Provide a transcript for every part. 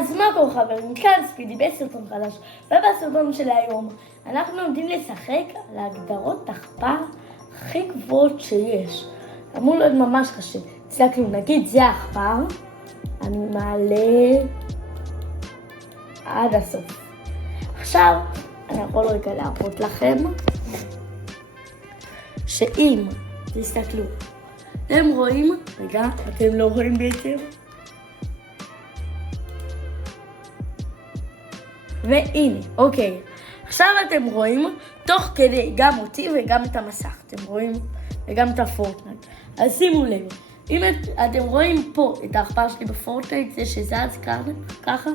אז מה קורה חברים? כאן ספידי בסרטון חדש, ובסרטון של היום אנחנו עומדים לשחק על ההגדרות דחפר הכי גבוהות שיש. אמור להיות ממש קשה. תסתכלו, נגיד זה העכבר, אני מעלה עד הסוף. עכשיו אני יכול רגע להראות לכם שאם תסתכלו, אתם רואים, רגע, אתם לא רואים בעצם, והנה, אוקיי. עכשיו אתם רואים תוך כדי גם אותי וגם את המסך. אתם רואים? וגם את הפורטנייט. אז שימו לב. אם אתם רואים פה את העכבר שלי בפורטנייט, זה שזז ככה,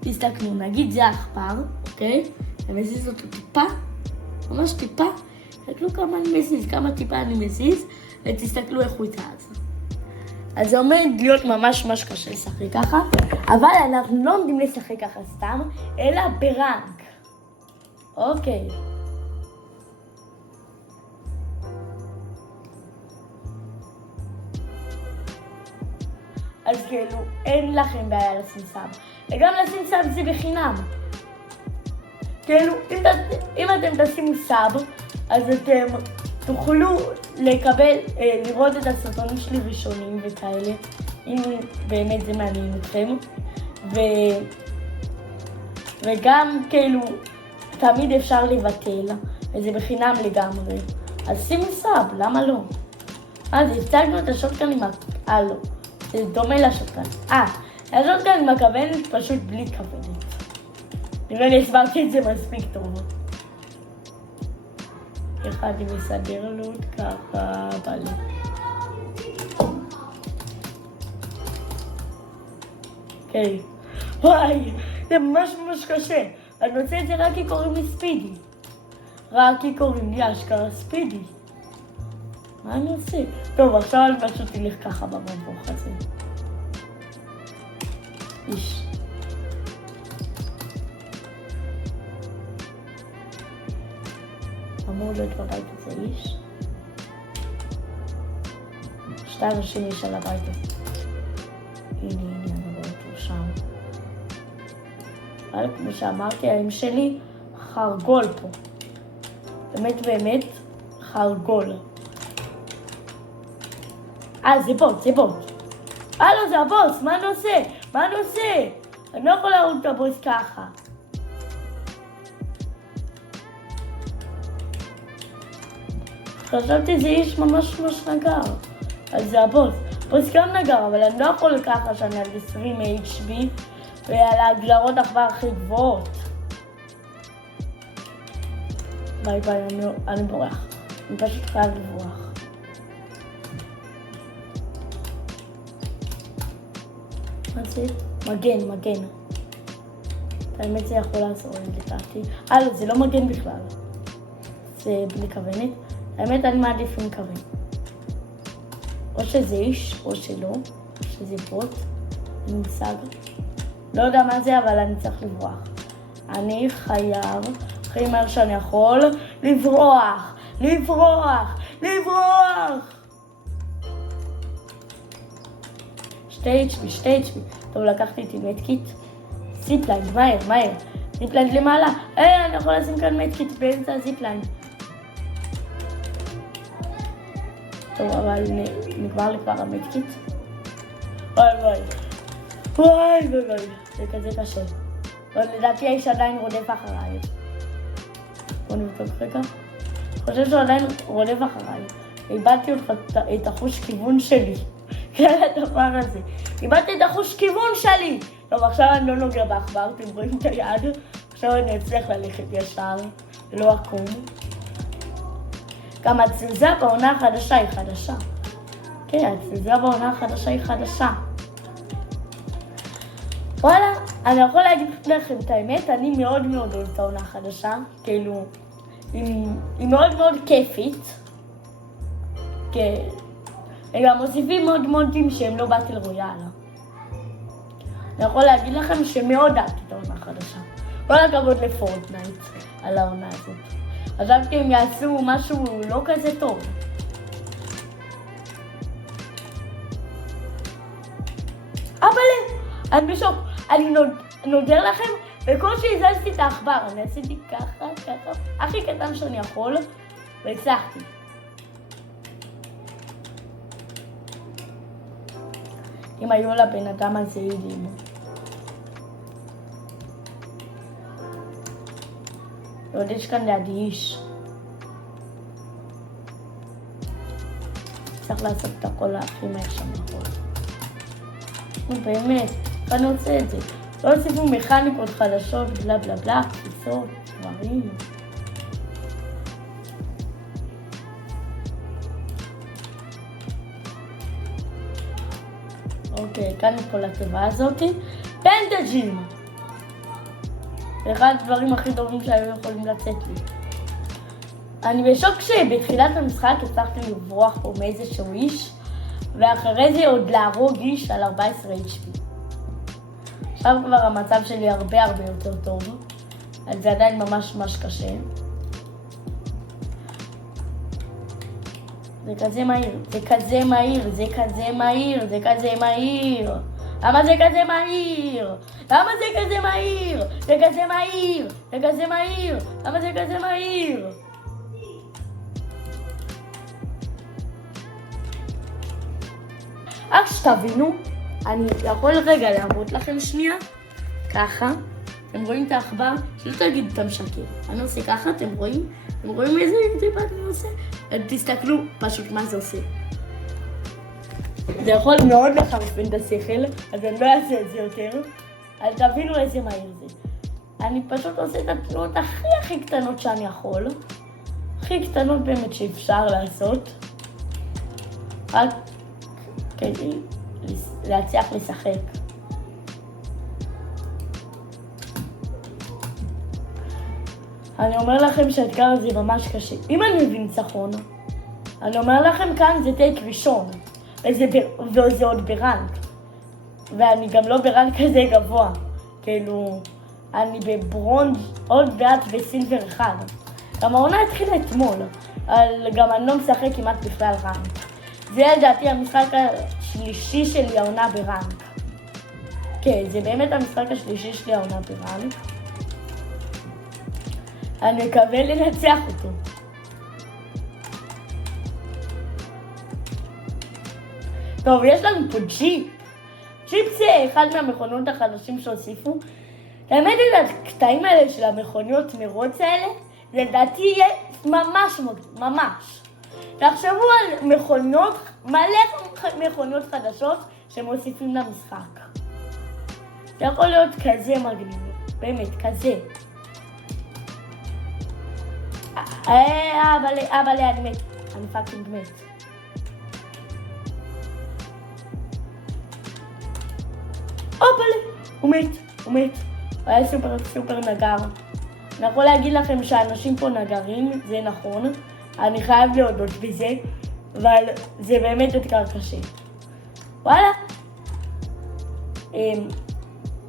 תסתכלו, נגיד זה העכבר, אוקיי? אני מזיז אותו טיפה, ממש טיפה. תסתכלו כמה אני מזיז, כמה טיפה אני מזיז, ותסתכלו איך הוא יתעז. אז זה עומד להיות ממש קשה לשחק ככה, אבל אנחנו לא עומדים לשחק ככה סתם, אלא ברנק. אוקיי. אז כאילו, אין לכם בעיה לשים סאב. וגם לשים סאב זה בחינם. כאילו, אם אתם תשימו סאב, אז אתם תוכלו לקבל, לראות את הסרטונים שלי ראשונים וכאלה, אם באמת זה מעניין אתכם. וגם כאילו, תמיד אפשר לבטל, וזה בחינם לגמרי. אז שימו סאב, למה לא? אז הצגנו את השוטקן לא, זה דומה לשוטקן. השוטקן עם הכוונת פשוט בלי כוונת. נראה לי הסברתי את זה מספיק טוב. איך אני מסדר לו עוד ככה בלו. אוקיי. וואי, זה ממש קשה. אני רוצה את זה רק כי קוראים לי ספידי. רק כי קוראים לי אשכרה ספידי. מה אני עושה? טוב, עכשיו אני פשוט תלך ככה במבוך הזה. איש. אמור להיות בבית הזה איש. שתי אנשים יש על הבית הזה. הנה, אני רואה אותו שם. אבל כמו שאמרתי, האם שלי חרגול פה. באמת חרגול. זה בוט. לא, זה הבוס, מה אני עושה? אני לא יכול להרוג את הבוס ככה. חשבתי זה איש ממש נגר. אז זה הבוס. הבוס גם נגר, אבל אני לא יכול ככה שאני על 20 HP ועל ההגדרות עכבר הכי גבוהות. ביי, אני בורח. אני פשוט חייב לברוח. מה זה? מגן. האמת זה יכול לעזור לי לדעתי. לא, זה לא מגן בכלל. זה בלי כוונת. האמת אני מעדיף עם כוון. או שזה איש, או שלא. או שזה בוט. אני מושג. לא יודע מה זה, אבל אני צריך לברוח. אני חייב, הכי מהר שאני יכול, לברוח. שתי HP. טוב, לקחתי איתי מדקיט. זיפליין, מהר. זיפליין למעלה. אני יכול לשים כאן מדקיט באמצע הזיפליין. טוב, אבל נגמר לי כבר המדקיט. וואי. זה כזה קשה. אבל לדעתי האיש עדיין רודף אחריי. בוא נבדוק רגע. חושב שהוא עדיין רודף אחריי. איבדתי את החוש כיוון שלי. כן, הדבר הזה. איבדתי את החוש כיוון שלי. טוב, עכשיו אני לא נוגע בעכבר, אתם רואים את היד. עכשיו אני אצליח ללכת ישר, לא עקום. גם התזוזה בעונה החדשה היא חדשה. כן, התזוזה בעונה החדשה היא חדשה. וואלה, אני יכול להגיד לכם את האמת, אני מאוד אוהב את העונה החדשה. כאילו, היא מאוד כיפית. כן. וגם מוסיפים מאוד מודים שהם לא באטל רויאל. אני יכול להגיד לכם שמאוד אהבתי את העונה החדשה. כל הכבוד לפורטנייט על העונה הזאת. חשבתי הם יעשו משהו לא כזה טוב. אני בשוק. אני נודר לכם, בקושי הזזתי את העכבר, אני עשיתי ככה, הכי קטן שאני יכול, והצלחתי. אם היו לבן אדם הזה אילים. ועוד יש כאן לידי איש. צריך לעשות את הכל הכי מהר שם נכון. באמת, אני עושה את זה. לא הוסיפו מכניקות חדשות, בלה בלה בלה, כפיסות, דברים. אוקיי, כאן פה לתיבה הזאתי. פנטג'ים! זה אחד הדברים הכי טובים שהיו יכולים לצאת לי. אני בשוק שבתחילת המשחק הצלחתי לברוח פה מאיזשהו איש, ואחרי זה עוד להרוג איש על 14 HP. עכשיו כבר המצב שלי הרבה יותר טוב, אז זה עדיין ממש קשה. זה כזה מהיר, זה כזה מהיר, זה כזה מהיר, זה כזה מהיר. למה זה כזה מהיר? למה זה כזה מהיר? זה כזה מהיר, זה כזה מהיר. למה זה כזה מהיר? רק שתבינו, אני יכול רגע להראות לכם שנייה, ככה, אתם רואים את העכבר, שלא תגיד אתה משקר, אני עושה ככה, אתם רואים איזה טיפה אני עושה? תסתכלו פשוט מה זה עושה. זה יכול מאוד לחרפן את השכל, אז אני לא אעשה את זה יותר, אז תבינו איזה מהיר זה. אני פשוט עושה את התנועות הכי קטנות שאני יכול, הכי קטנות באמת שאפשר לעשות, רק כדי להצליח לשחק. אני אומר לכם שהאתגר הזה ממש קשה. אם אני מבין ניצחון, אני אומר לכם כאן זה טייק ראשון, וזה עוד ברנק. ואני גם לא ברנק כזה גבוה. כאילו, אני בברונז עוד בעט בסילבר אחד. גם העונה התחילה אתמול, אבל גם אני לא משחק כמעט בכלל רנק. זה לדעתי המשחק השלישי שלי העונה ברנק. כן, זה באמת המשחק השלישי שלי העונה ברנק. אני מקווה לנצח אותו. טוב, יש לנו פה ג'יפ. ג'יפ זה אחד מהמכונות החדשים שהוסיפו. האמת היא, הקטעים האלה של המכוניות מרוץ האלה, לדעתי יהיה ממש. תחשבו על מכוניות, מלא מכוניות חדשות שמוסיפים למשחק. זה יכול להיות כזה מגניב, באמת, כזה. אבל אני מת, אני פאקינג מת. הוא מת. הוא היה סופר נגר. אני יכול להגיד לכם שאנשים פה נגרים, זה נכון. אני חייב להודות בזה, אבל זה באמת אתגר קשה. וואלה.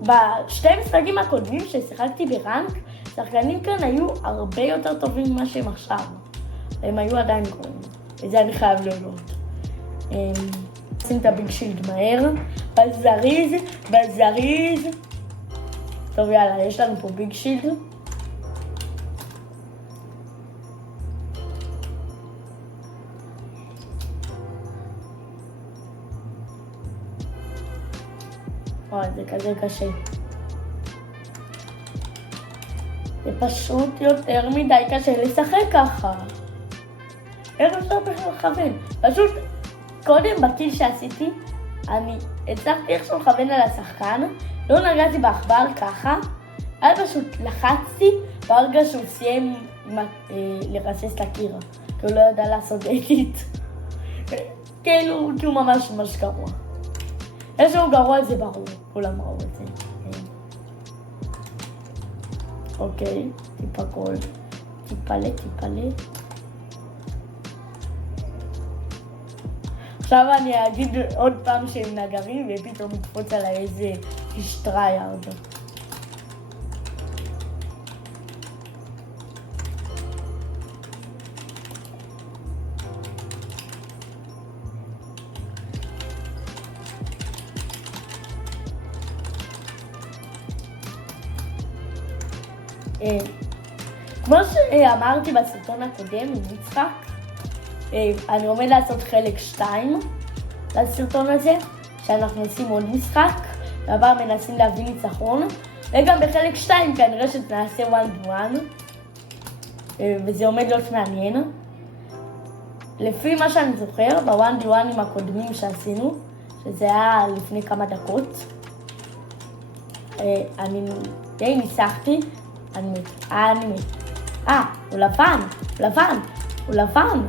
בשתי משחקים הקודמים ששיחקתי ברנק, שחקנים כאן היו הרבה יותר טובים ממה שהם עכשיו. הם היו עדיין גרועים, וזה אני חייב להודות. שים את הביג שילד מהר, בזריז. טוב יאללה, יש לנו פה ביג שילד. וואי, זה כזה קשה. זה פשוט יותר מדי קשה לשחק ככה. איך אפשר בכלל לכוון? פשוט קודם בקיל שעשיתי, אני הצלחתי איכשהו לכוון על השחקן, לא נגעתי בעכבר ככה, אז פשוט לחצתי ברגע שהוא סיים לרסס לקיר, כי הוא לא ידע לעשות אדיט. כאילו, כי הוא ממש גרוע. איזשהו גרוע זה ברור, כולם ראו את זה. אוקיי, טיפה קול, טיפה. עכשיו אני אגיד עוד פעם שהם נגרים ופתאום יקפוץ עליי איזה אישטרייארד. כמו שאמרתי בסרטון הקודם עם יצחק, אני עומד לעשות חלק 2 לסרטון הזה, שאנחנו עושים עוד משחק, והבא מנסים להביא ניצחון, וגם בחלק 2 כנראה שנעשה 1v1, וזה עומד להיות מעניין. לפי מה שאני זוכר, ב1v1 הקודמים שעשינו, שזה היה לפני כמה דקות, אני די ניסחתי, אני מת. הוא לבן.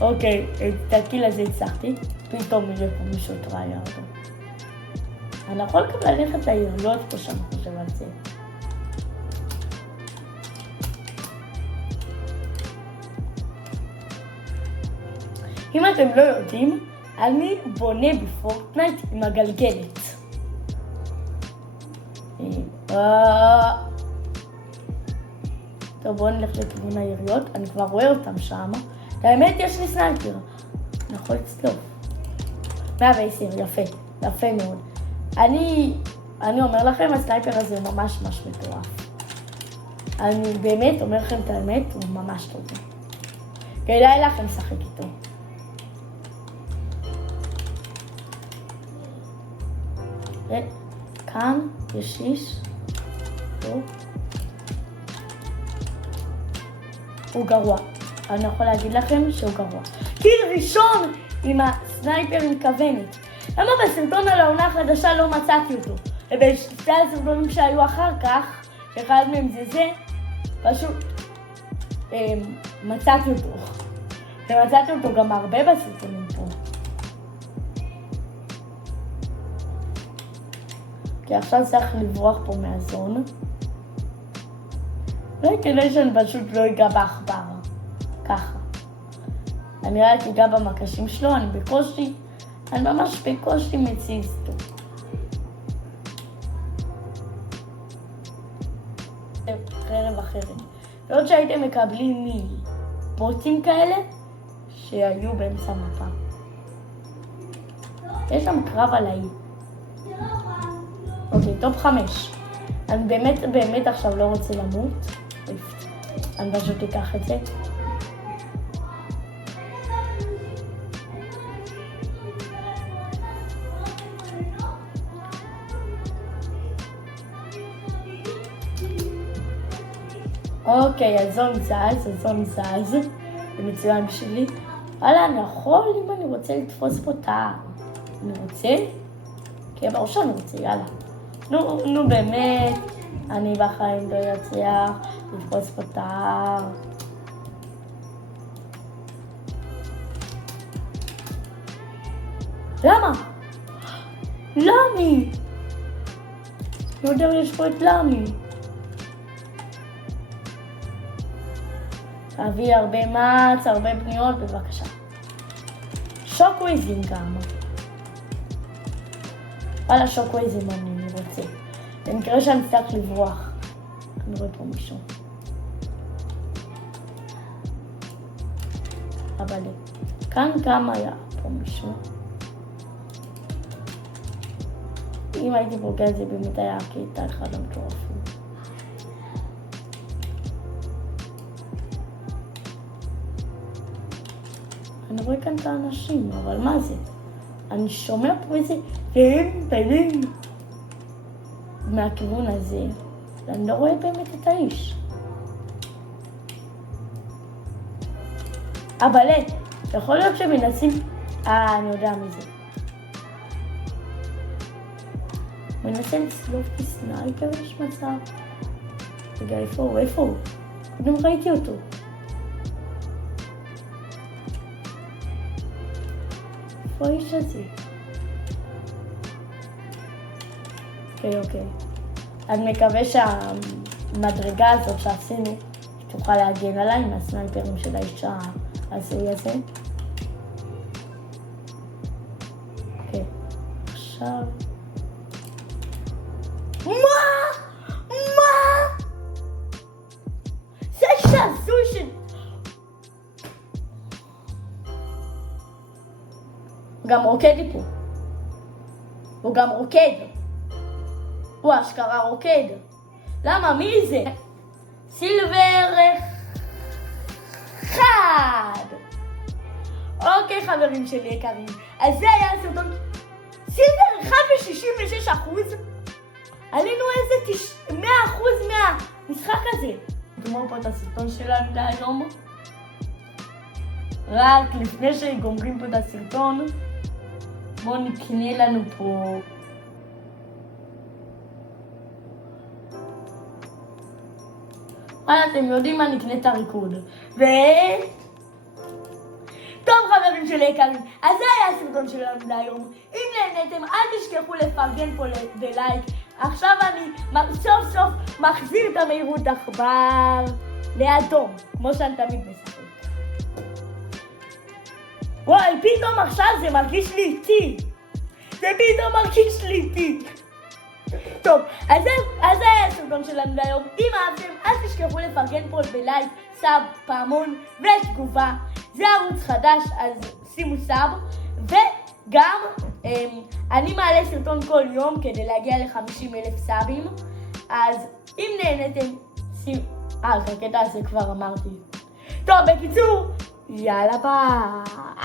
אוקיי, את הקיל הזה הצלחתי, פתאום יהיה פה מישהו תראייה אותו. אני יכול גם ללכת לעיריות פה שם, חושב על זה. אם אתם לא יודעים, אני בונה בפורטנייט עם הגלגלת. טוב, בואו נלך לכיוון העיריות, אני כבר רואה אותם שם. האמת, יש לי סנייפר. אני יכול לצלוף. 110, יפה מאוד. אני אומר לכם, הסנייפר הזה ממש מטורף. אני באמת אומר לכם את האמת, הוא ממש טוב. כדאי לכם לשחק איתו. כאן יש איש. הוא גרוע. אני יכול להגיד לכם שהוא גרוע. קיל ראשון עם הסנייפר עם כוונת. למה בסרטון על העונה החדשה לא מצאתי אותו? ובשתי הסרטונים שהיו אחר כך, שאחד מהם זה, פשוט מצאתי אותו. ומצאתי אותו גם הרבה בסרטונים פה. כי עכשיו צריך לברוח פה מהזון. כדי שאני פשוט לא אגע בעכבר. ככה. אני רק אגע במקשים שלו, אני ממש בקושי מציז אותו. חרב אחרת. ועוד שהייתם מקבלים מבוטים כאלה, שהיו באמצע מפה. יש שם קרב על האי. אוקיי, טופ 5. אני באמת עכשיו לא רוצה למות. אני פשוט אקח את זה. אוקיי, הזון זז. זה מצוין בשבילי. וואלה, אני יכול אם אני רוצה לתפוס פה את ההר. אני רוצה? כי ברור שאני רוצה, יאללה. נו באמת, אני בחיים לא אצליח לתפוס פה את ההר. למה? למי? לא יודע, יש פה את למי. תביא הרבה מאץ, הרבה פניות, בבקשה. שוקוויזים גם. וואלה, שוקוויזים אני רוצה. במקרה שאני צריך לברוח. אני רואה פה מישהו. אבל כאן גם היה פה מישהו. אם הייתי פוגעת זה באמת היה קטע אחד המטורפים. אני רואה כאן את האנשים, אבל מה זה? אני שומע פה איזה והם בנים מהכיוון הזה, ואני לא רואה באמת את האיש. אבל יכול להיות שמנסים... אני יודע מי זה. מנסה לסלוף כסנייפר, יש מצב. רגע, איפה הוא? קודם ראיתי אותו. איפה האיש הזה? אוקיי. אני מקווה שהמדרגה הזאת שעשינו תוכל להגן עליי עם הסנייפרים של האיש העשוי הזה. אוקיי. עכשיו... מה? זה האיש העשוי של... הוא גם רוקד לי פה. הוא אשכרה רוקד. למה? מי זה? סילבר 1. אוקיי חברים שלי יקרים, אז זה היה הסרטון. סילבר 1 ו-66%. עלינו איזה 100% מהמשחק הזה. נגמור פה את הסרטון שלנו להיום. רק לפני שגומרים פה את הסרטון, בואו נקנה לנו פה אתם יודעים מה, נקנה את הריקוד. טוב חברים שלי יקרים, אז זה היה הסרטון שלנו להיום. אם נהניתם, אל תשכחו לפרגן פה בלייק. עכשיו אני סוף סוף מחזיר את המהירות עכבר לאדום, כמו שאני תמיד משחק. וואי, פתאום עכשיו זה מרגיש לי איטי. טוב, אז זה היה הסרטון שלנו להיום. אם אהבתם, אל תשכחו לפרגן פה בלייק, סאב, פעמון ותגובה. זה ערוץ חדש, אז שימו סאב. וגם אני מעלה סרטון כל יום כדי להגיע ל50,000 סאבים. אז אם נהניתם, את הקטע הזה כבר אמרתי. טוב, בקיצור, יאללה ביי.